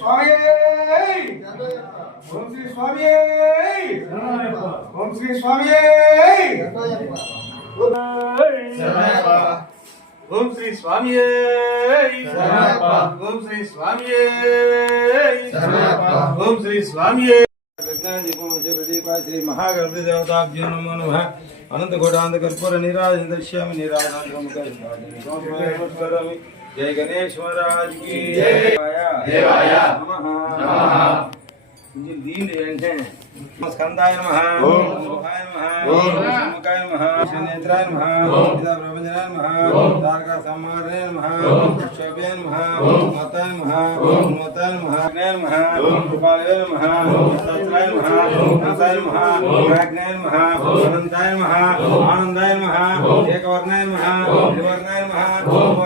స్వామి ఓం శ్రీ స్వామి ఓం శ్రీ స్వామి ఓం శ్రీ స్వామి ఓం శ్రీ స్వామి ఓం శ్రీ స్వామి శ్రీ మహాగణపతి దేవతాభ్యో నమో నమ అనంత కోటాంత కర్పూర నీరాజన దర్శ్యామి నీరాజనామి जय गणेश्वराज की देवाया नमः दीन हैं स्कंदाय नमः ओम सुखाय नमः ओम सुमुखाय नमः शनेत्राय नमः ओम पिता ब्रह्मजनाय नमः ओम तारका समारे नमः ओम शब्दे नमः ओम माताय नमः ओम माताय नमः ज्ञान नमः ओम कृपालय नमः ओम सत्राय नमः ओम नासाय नमः ओम अज्ञाय नमः ओम अनंताय नमः आनंदाय नमः एकवर्णाय नमः द्विवर्णाय नमः ओम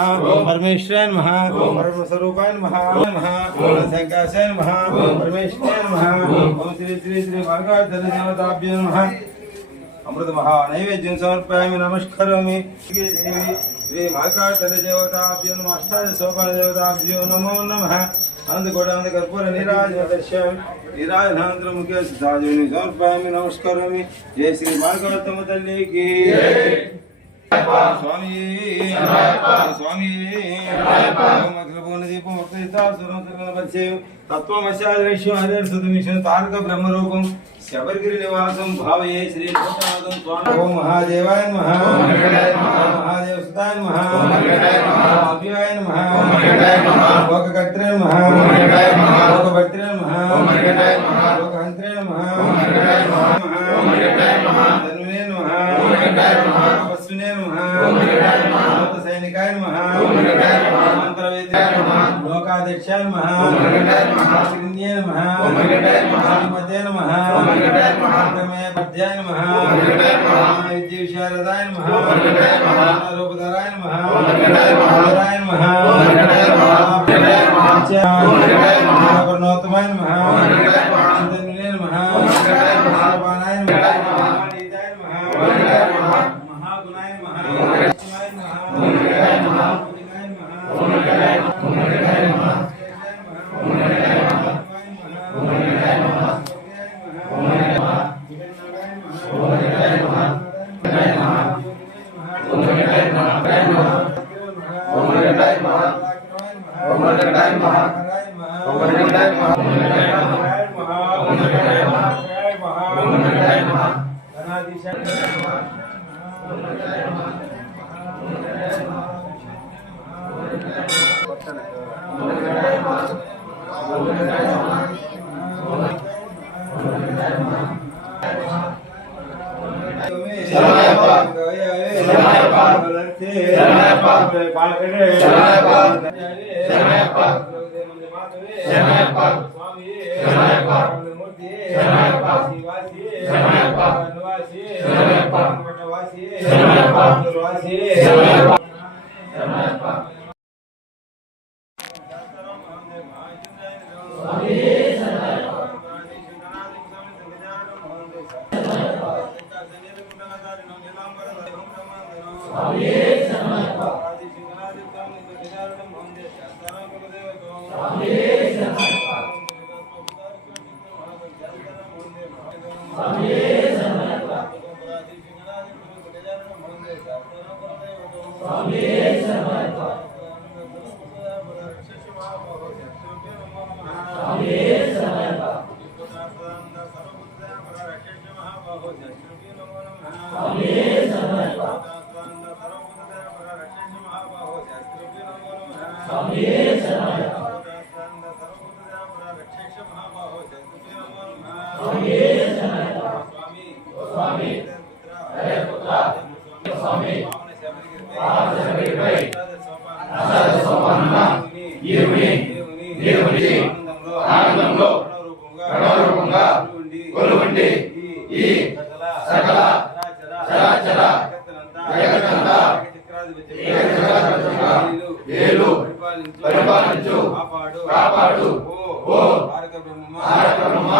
परमेश्वराय नमः ओम ब्रह्मस्वरूपाय नमः नमः ओम शंकराय नमः ओम परमेश्वराय नमः ओम श्री श्री श्री मार्गाधर देवताभ्य नमः अमृत महा नैवेद्यं समर्पयामि नमस्करोमि श्री मार्गाधर देवताभ्यो नमः अष्टादश सोपान देवताभ्यो नमो नमः అనంతకోటాంత కర్పూర నీరాజన దర్శయామి నీరాజనాంతర ముఖ్య సిద్ధాజుని సమర్పయామి నమస్కారమి జయ శ్రీ భాగవతమ తల్లికి స్వామి స్వామి దీపం పరిచయం తత్వమశాదృశ్యం హరిహర్షం తారక బ్రహ్మరూపం శబరిగిరి నివాసం భావయే శ్రీ కోటనాథం స్వామి ఓం మహాదేవాయ నమః మహాదేవ సుతాయ నమః అభ్యాయ నమః లోకకర్త్రే నమః नमः। गम्य पद्याय नमः। विद्य विशारदाय नमः। रूपधराय नमः। रूपधराय नमः। प्रणोत्तमाय नमः। శరణయ్యప్ప శరణయ్యప్ప శరణయ్యప్ప శరణయ్యప్ప Amém. దేవుని ఆనందంలో ప్రణవరూపంగా కొలువండి ఈ సకల చరాచర జగత్తంతా ఏలు పరిపాలించు కాపాడు ఓ ఆరకమ్మ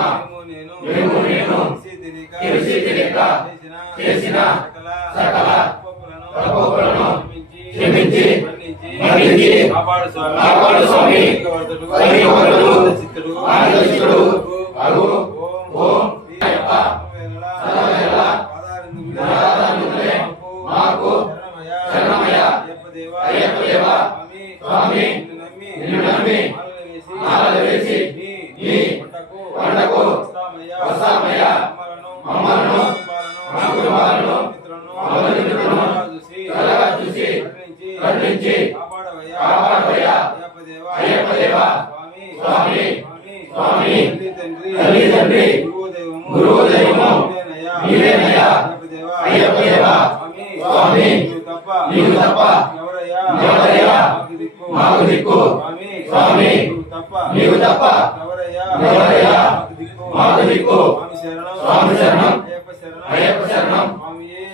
నేను చేసిన సకల తప్పు నిర్మించి మరణించి కాపాడు స్వామి కాపాడు స్వామి చిత్తుడు ఆనందచిత్తుడు అగు ఓం అయ్యప్ప సదావేళ మాకు శరణమయ్య అయ్యప్ప దేవ స్వామి నిన్ను నమ్మి మాలలు వేసి నీ పంటకు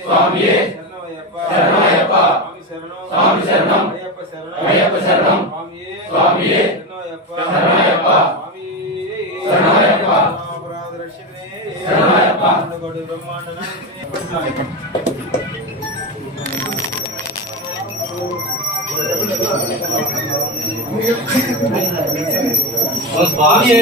சுவாமியே சரணமையப்பா சுவாமி சரணம் ஐயப்ப சரணம் சுவாமியே சரணமையப்பா சரணமையப்பா சரணமையப்பா சுவாமியே